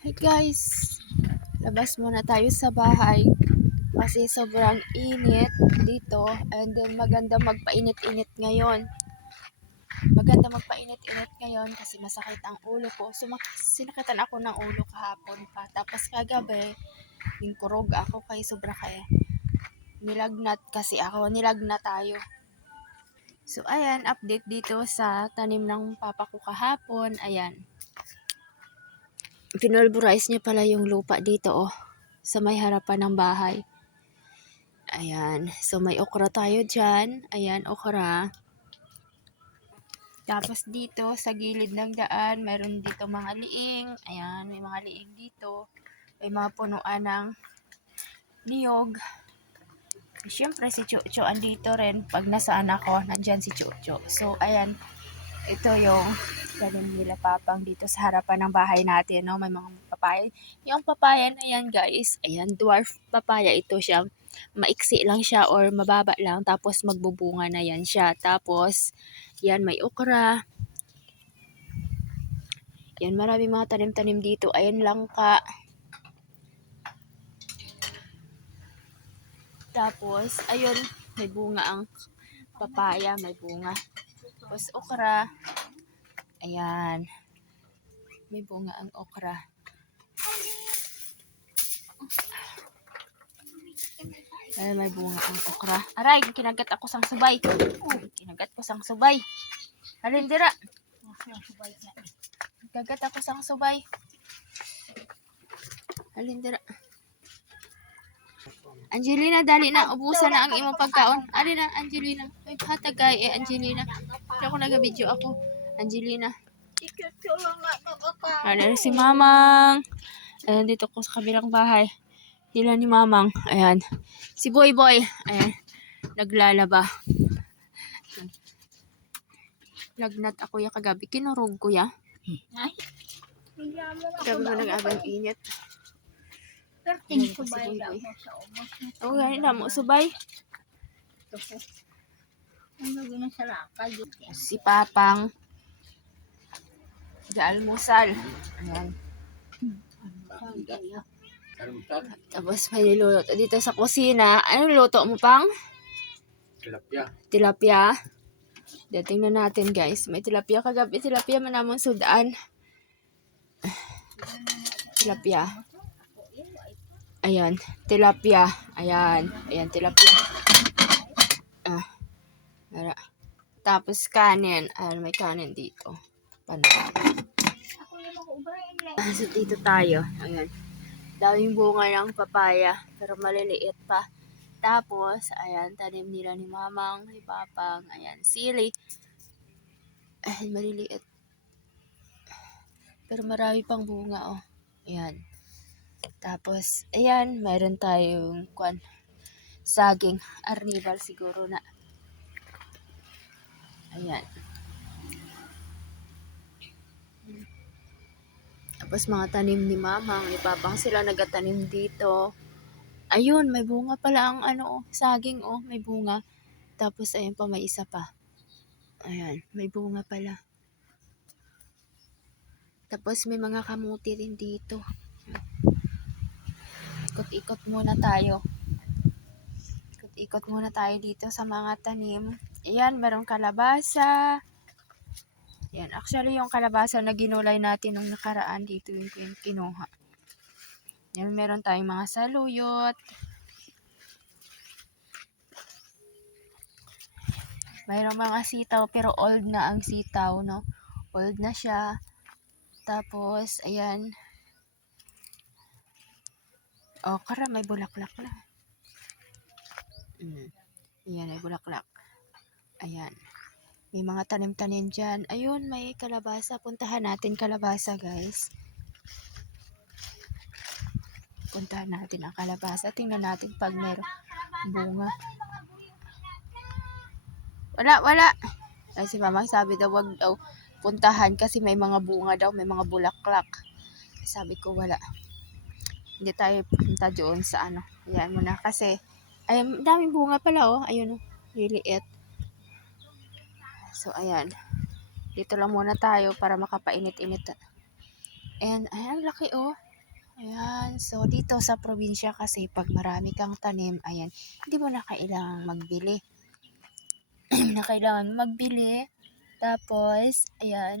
Hey guys, labas muna tayo sa bahay kasi sobrang init dito and then maganda magpainit-init ngayon. Maganda magpainit-init ngayon kasi masakit ang ulo ko. Sinakitan ako ng ulo kahapon pa. Tapos kagabi, ningkurog ako kay sobra kaya. Nilagnat kasi ako, nilagnat tayo. So ayan, update dito sa tanim ng papa ko kahapon. Ayan. Pinulverize niya pala yung lupa dito sa may harapan ng bahay. Ayan. So, may okra tayo dyan. Ayan, okra. Tapos dito, sa gilid ng daan, mayroon dito mga liing. Ayan, may mga liing dito. May mga punuan ng niyog. Siyempre, si Chucho andito rin. Pag nasaan ako, nandyan si Chucho. So, ayan. Ito yung galing nila papang dito sa harapan ng bahay natin. No? May mga papaya. Yung papaya na yan, guys. Ayan, dwarf papaya. Ito siya. Maiksi lang siya or mababa lang. Tapos magbubunga na yan siya. Tapos, yan, may okra. Yan, marami mga tanim-tanim dito. Ayan, langka. Tapos, ayun, may bunga ang papaya. May bunga. Tapos, okra. Ayan. May bunga ang okra. Ay, may bunga ang okra. Aray, kinagat ako sang subay. Kinagat ko sang subay. Halin dira. Kinagat ako sang subay. Halin dira. Angelina, dali na. Ubusan na ang imong pagkaon. Ali na, Angelina. Ay, hatagay Angelina. Hindi ako nag-video ako. Angelina. Ano si Mamang. Ayan, dito ko sa kabilang bahay. Sila ni Mamang. Ayan. Si Boy Boy. Ayan. Naglalaba. Lagnat ako ya kagabi. Kinurog ko ya. Sabi mo nag-abang init. Oo, ganun na mo subay. Si Papang. Almusal. Ayan. Tapos may niluluto dito sa kusina. Anong luto mo, Pang? Tilapia. Tilapia. Tingnan natin, guys. May tilapia kagabi. Tilapia man namang sudaan. Tilapia. Ayan. Tilapia. Ayan. Ayan, tilapia. Tapos kanin. Ayan, may kanin dito. Panalo. So, dito tayo. Ayan. Daming bunga ng papaya. Pero maliliit pa. Tapos, ayan, tanim nila ni Mamang, ni Papang. Ayan, sili. Ayan, maliliit. Pero marami pang bunga, Ayan. Tapos, ayan, mayroon tayong saging. Arnibal siguro na. Ayan. Tapos, mga tanim ni Mamang, ni Papang, sila nagatanim dito. Ayun, may bunga pala ang saging, may bunga. Tapos, ayun pa, may isa pa. Ayan, may bunga pala. Tapos, may mga kamuti rin dito. Ikot-ikot muna tayo. Ikot-ikot muna tayo dito sa mga tanim. Ayan, merong kalabasa. Ayan, actually yung kalabasa na ginulay natin nung nakaraan dito yung kinuha. Ayan, meron tayong mga saluyot. Mayroong mga sitaw pero old na ang sitaw, no? Old na siya. Tapos, ayan. Okra, may bulaklak na. Ayan, may bulaklak. Ayan. May mga tanim-tanim dyan. Ayun, may kalabasa. Puntahan natin kalabasa, guys. Puntahan natin ang kalabasa. Tingnan natin pag meron bunga. Wala. Ay, si Mamang sabi daw, wag daw puntahan kasi may mga bunga daw, may mga bulaklak. Sabi ko, wala. Hindi tayo punta doon sa Ayan muna kasi, ay, daming bunga pala, Ayun, liliit. So, ayan. Dito lang muna tayo para makapainit-init. And, ayan, laki, Ayan, so dito sa probinsya kasi pag marami kang tanim, ayan, hindi mo na kailangang magbili. Na kailangan magbili. Tapos, ayan,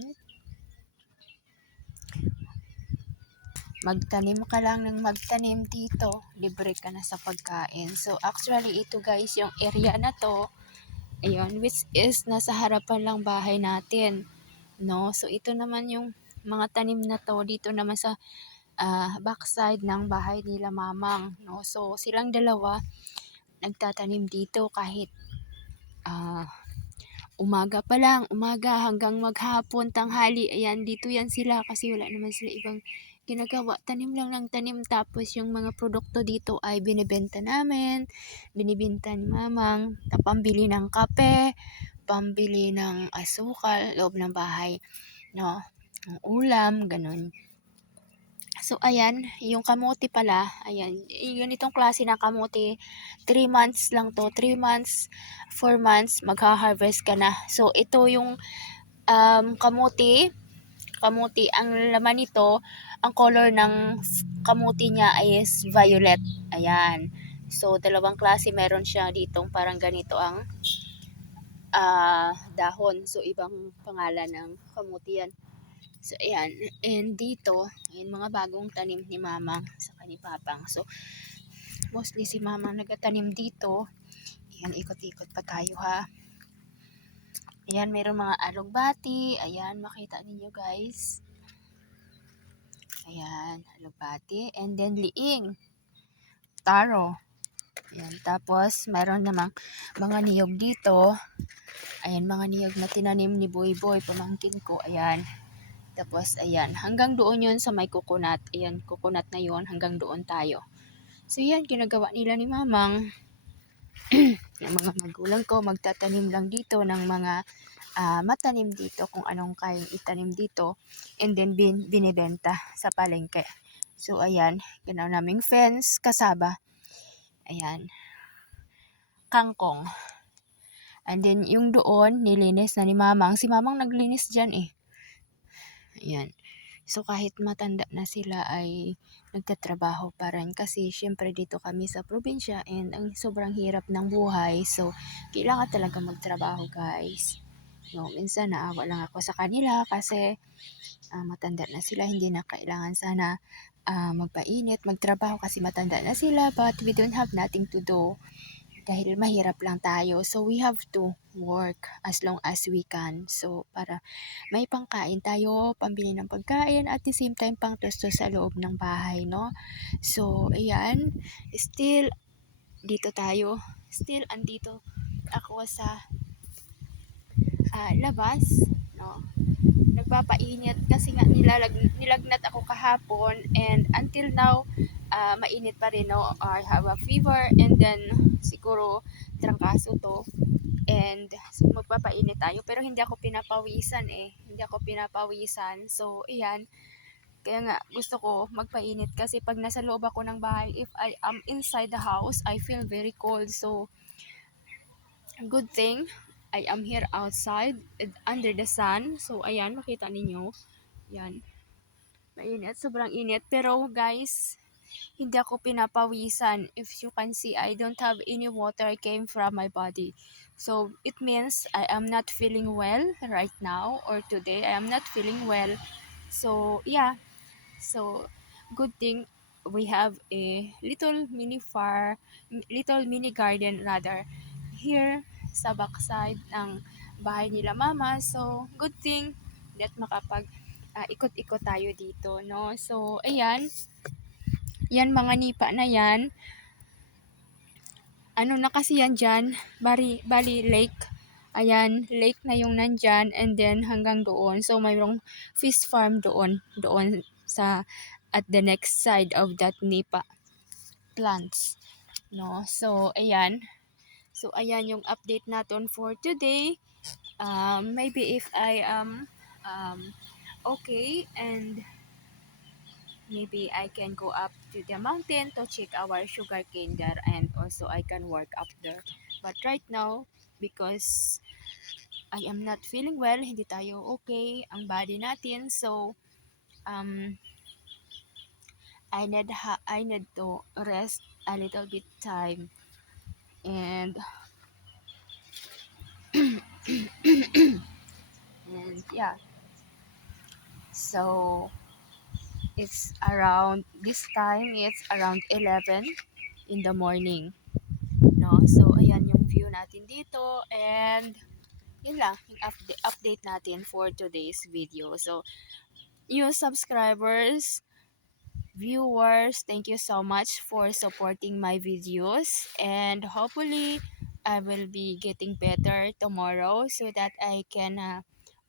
magtanim ka lang ng magtanim dito, libre ka na sa pagkain. So, actually, ito guys, yung area na to, ayun, which is nasa harapan lang bahay natin. No? So, ito naman yung mga tanim na to, dito naman sa backside ng bahay nila mamang. No? So, silang dalawa, nagtatanim dito kahit ah, umaga hanggang maghapon, tanghali, ayan, dito yan sila kasi wala naman sila ibang ginagawa. Tanim lang ng tanim, tapos yung mga produkto dito ay binibenta namin, binibenta ni mamang, pambili ng kape, pambili ng asukal, loob ng bahay, no? Ang ulam, ganun. So, ayan, yung kamote pala, ayan, yun itong klase ng kamote, 3 months lang to, 3 months, 4 months, magha-harvest ka na. So, ito yung kamote, ang laman nito, ang color ng kamote niya is violet, ayan. So, dalawang klase meron siya ditong parang ganito ang dahon. So, ibang pangalan ng kamote yan. So, ayan. And dito, ayan, mga bagong tanim ni Mama sa ni Papang. So, mostly si Mama nagatanim dito. Ayan, ikot-ikot pa tayo ha. Ayan, mayroong mga alugbati. Ayan, makita ninyo guys. Ayan, alugbati. And then liing. Taro. Ayan, tapos mayroon namang mga niyog dito. Ayan, mga niyog na tinanim ni Boy Boy, pamangkin ko. Ayan. Tapos, ayan, hanggang doon yun sa may coconut. Ayan, coconut na yun, hanggang doon tayo. So, yan, ginagawa nila ni Mamang. Yung mga magulang ko, magtatanim lang dito ng mga matanim dito, kung anong kayang itanim dito. And then, binibenta sa palengke. So, ayan, ginawa naming fence, kasaba. Ayan, kangkong. And then, yung doon, nilinis na ni Mamang. Si Mamang naglinis dyan eh. Ayan. So, kahit matanda na sila ay nagtatrabaho pa rin kasi syempre dito kami sa probinsya and ang sobrang hirap ng buhay. So, kailangan talaga magtrabaho guys. No, minsan naawa lang ako sa kanila kasi matanda na sila, hindi na kailangan sana magpainit, magtrabaho kasi matanda na sila, but we don't have nothing to do dahil mahirap lang tayo. So, we have to work as long as we can. So, para may pangkain tayo, pambili ng pagkain, at the same time pangtustos sa loob ng bahay, no? So, ayan, still dito tayo, still andito ako sa labas, no? Nagpapainit kasi nga nilagnat ako kahapon, and until now, mainit pa rin, no? I have a fever, and then siguro trangkaso to. And so, magpapainit tayo pero hindi ako pinapawisan eh. Hindi ako pinapawisan. So, ayan. Kaya nga gusto ko magpainit kasi pag nasa loob ako ng bahay, if I am inside the house, I feel very cold. So, good thing I am here outside under the sun. So, ayan, makita ninyo. Yan. Mainit, sobrang init. Pero guys, hindi ako pinapawisan. If you can see, I don't have any water came from my body. So, it means I am not feeling well right now, or today I am not feeling well. So, yeah. So, good thing we have a little mini garden rather, here sa backside ng bahay nila Mama. So, good thing that makapag ikot-ikot tayo dito, no? So, ayan. Yan, mga nipa na yan. Ano na kasi yan dyan, bali lake. Ayan, lake na yung nandyan, and then hanggang doon. So, mayroong fish farm doon sa at the next side of that nipa plants. No? So, ayan. So, ayan yung update natin for today. Maybe if I am okay, and maybe I can go up to the mountain to check our sugarcane there, and also I can work up there. But right now, because I am not feeling well, hindi tayo okay ang body natin. So, I need to rest a little bit time. And and yeah, so it's around this time, it's around 11 in the morning, no? So ayan yung view natin dito, and yun lang yung update natin for today's video. So new subscribers, viewers, thank you so much for supporting my videos, and hopefully I will be getting better tomorrow so that I can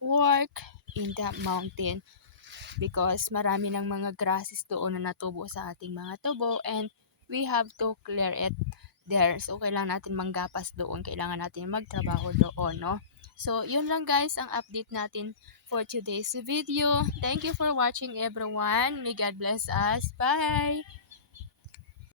work in the mountain, because marami ng mga grasses doon na natubo sa ating mga tubo, and we have to clear it there. So kailangan natin manggapas doon, kailangan natin magtrabaho doon, no? So yun lang guys ang update natin for today's video. Thank you for watching everyone. May God bless us. Bye!